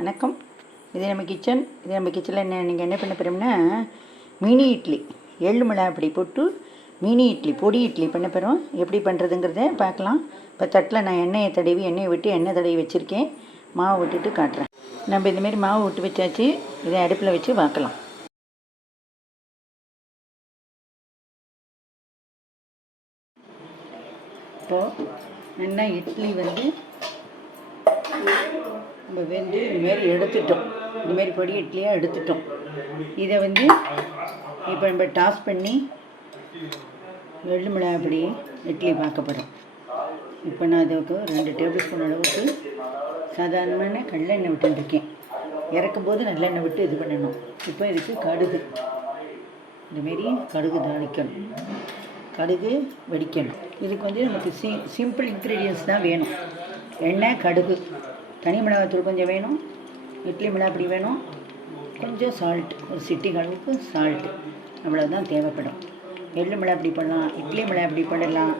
வணக்கம். இது நம்ம கிச்சன். இது நம்ம கிச்சனில் நீங்கள் என்ன பண்ண போகிறோம்னா மினி இட்லி, எள்ளு மிளகாய் அப்படி போட்டு மினி இட்லி, பொடி இட்லி பண்ண போகிறோம். எப்படி பண்ணுறதுங்கிறத பார்க்கலாம். இப்போ தட்டில் நான் எண்ணெயை விட்டு எண்ணெய் தடவி வச்சுருக்கேன். மாவு விட்டுட்டு காட்டுறேன். நம்ம இந்தமாரி மாவு விட்டு வச்சாச்சு. இதை அடுப்பில் வச்சு பார்க்கலாம். இப்போது நல்லா இட்லி வந்து நம்ம இதுமாரி எடுத்துட்டோம். இதுமாரி பொடி இட்லியாக எடுத்துட்டோம். இதை வந்து இப்போ நம்ம டாஸ் பண்ணி எள்ளு மிளகாய் அப்படி இட்லி பார்க்க போகிறோம். இப்போ நான் அதுக்கு 2 டேபிள் ஸ்பூன் அளவுக்கு சாதாரணமான கடலெண்ணெய் விட்டுருக்கேன். இறக்கும்போது நல்லெண்ணெய் விட்டு இது பண்ணணும். இப்போ இதுக்கு கடுகு, இதுமாரி கடுகு தாளிக்கணும், கடுகு வெடிக்கணும். இதுக்கு வந்து நமக்கு சிம்பிள் இன்க்ரீடியன்ஸ் தான் வேணும். எண்ணெய், கடுகு, தனி மிளகாத்தூள் கொஞ்சம் வேணும், இட்லி மிளகாய் அப்படி வேணும், கொஞ்சம் சால்ட், ஒரு சிட்டிக்கு அளவுக்கு சால்ட்டு, அவ்வளோதான் தேவைப்படும். எள்ளு மிளகாய் அப்படி பண்ணலாம், இட்லி மிளகாய் அப்படி பண்ணலாம்.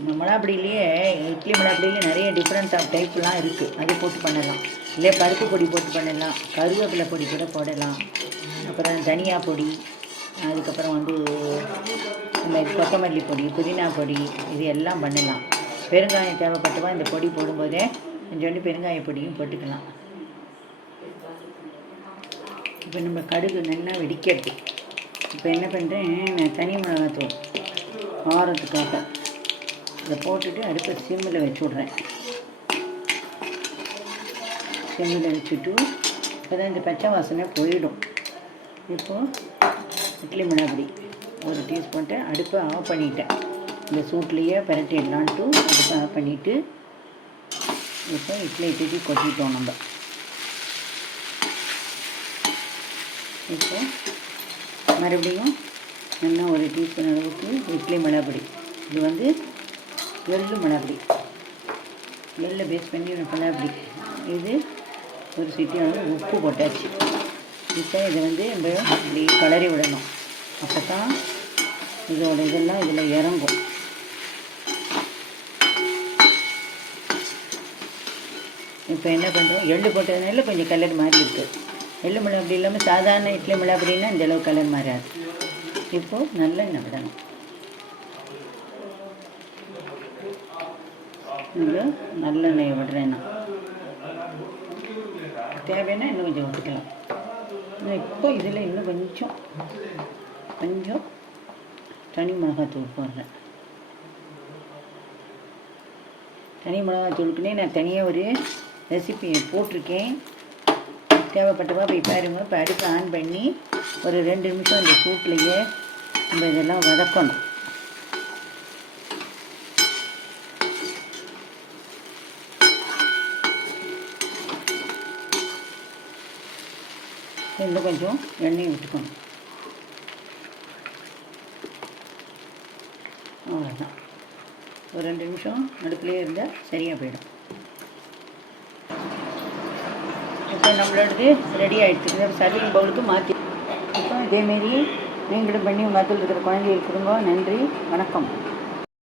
இந்த மிளகாப்படியிலேயே இட்லி மிளகாப்படியிலே நிறைய டிஃப்ரெண்ட் ஆஃப் டைப்லாம் இருக்குது. அது போட்டு பண்ணலாம். இல்லை பருப்பு பொடி போட்டு பண்ணலாம், கருவேப்பிலை பொடி கூட போடலாம், அப்புறம் தனியா பொடி, அதுக்கப்புறம் வந்து இந்த கொத்தமல்லி பொடி, புதினா பொடி, இது எல்லாம் பண்ணலாம். பெருங்காயம் தேவைப்பட்டவா இந்த பொடி போடும்போதே கொஞ்சோண்டு பெருங்காய பொடியும் போட்டுக்கலாம். இப்போ நம்ம கடுகு நல்லா வெடிக்கிறது. இப்போ என்ன பண்ணுறேன், நான் தனி மிளகாத்தூள் காரத்துக்காக இதை போட்டுட்டு அடுப்பை சிம்மில் வச்சு விட்றேன். சிம்மில் வச்சுட்டு இப்போ தான் இந்த பச்சை வாசனை போயிடும். இப்போது இட்லி மிளகாய் ஒரு டீஸ்பூன்ட்டு அடுப்பை ஆஃப் பண்ணிட்டேன். இந்த சூட்லேயே பரட்டிடலான்ட்டு அடுப்பை ஆஃப் பண்ணிவிட்டு இப்போ இட்லி தூக்கி கொட்டிட்டோம். நம்ம இப்போ மறுபடியும் நல்லா ஒரு டீஸ்பூன் அளவுக்கு இட்லி மிளகாய், இது வந்து எள்ளு மிளகாய், எள்ளை பேஸ் பண்ணி மிளகாய், இது ஒரு சிட்டி அளவு உப்பு போட்டாச்சு. இப்போ இதை வந்து நம்ம இப்படி கலரி விடணும். அப்போ தான் இதோட இதெல்லாம் இதில் இறங்கும். இப்போ என்ன பண்ணுறோம், எள்ளு போட்டதுனால கொஞ்சம் கலர் மாறி இருக்குது. எள்ளு மிளகாய் அப்படி இல்லாமல் சாதாரண இட்லி மிளகாய் அப்படின்னா இந்தளவு கலர் மாறாது. இப்போது நல்லெண்ணெய் விடணும். நல்லெண்ணெயை விடுறேன்னா தேவைன்னா இன்னும் கொஞ்சம் விட்டுக்கலாம். இப்போ இதில் இன்னும் கொஞ்சம் தனி மிளகாத்தூள் போடுறேன். தனி மிளகாத்தூளுக்குன்னே நான் தனியாக ஒரு ரெசிபி போட்டிருக்கேன். தேவைப்பட்டவா போய் பாருங்க. இப்போ அடுப்பை ஆன் பண்ணி ஒரு 2 நிமிஷம் இந்த சூட்லேயே நம்ம இதெல்லாம் வதக்கணும். இன்னும் கொஞ்சம் எண்ணெயை விட்டுக்கணும். அவ்வளோதான். ஒரு 2 நிமிஷம் அடுப்புலேயே இருந்தால் சரியாக போயிடும். இப்போ நம்மளோடது ரெடி ஆகிடுச்சு. சர்விங் பவுலுக்கு மாற்றி இப்போ இதேமாரி நீங்களும் பண்ணி உங்கள் அதில் இருக்கிற குழந்தைகளுக்கு கொடுங்க. நன்றி, வணக்கம்.